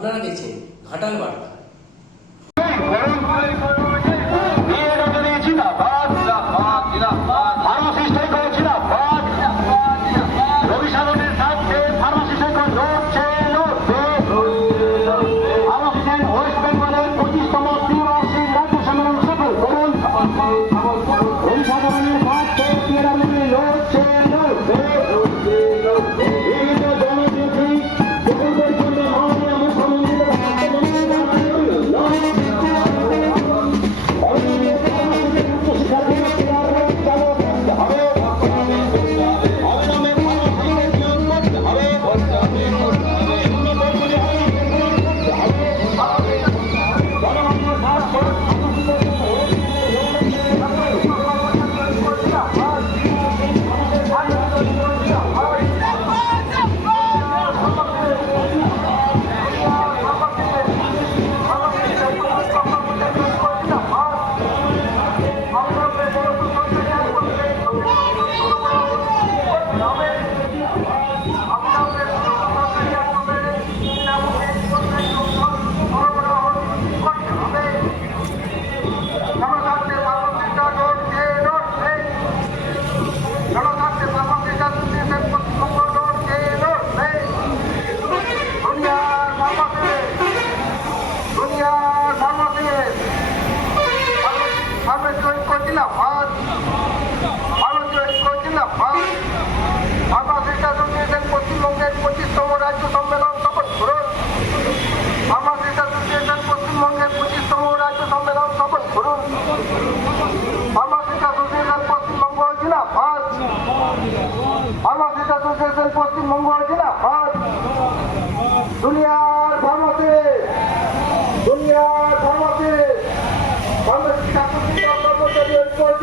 আপনারা গেছে ঘাটাল বার্তা। পশ্চিমবঙ্গের পঁচিশতম রাজ্য সম্মেলন শপথ করুন ফার্মাসিস্ট অ্যাসোসিয়েশন পশ্চিমবঙ্গের পঁচিশতম রাজ্য সম্মেলন শপথ করুন pharmacist association Paschimbanga first pharmacist association Paschimbanga জেলা ফার্স্ট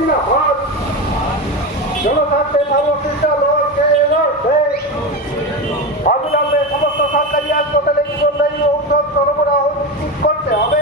হাসিনা ভাগ জনস্বার্থে সর্বশ্রেষ্ঠ লড়াই খেয়ে লড়বে? ভাবিলালে সমস্ত সরকারি হাসপাতালে জীবনদায়ী ঔষধ সরবরাহ নিশ্চিত করতে হবে।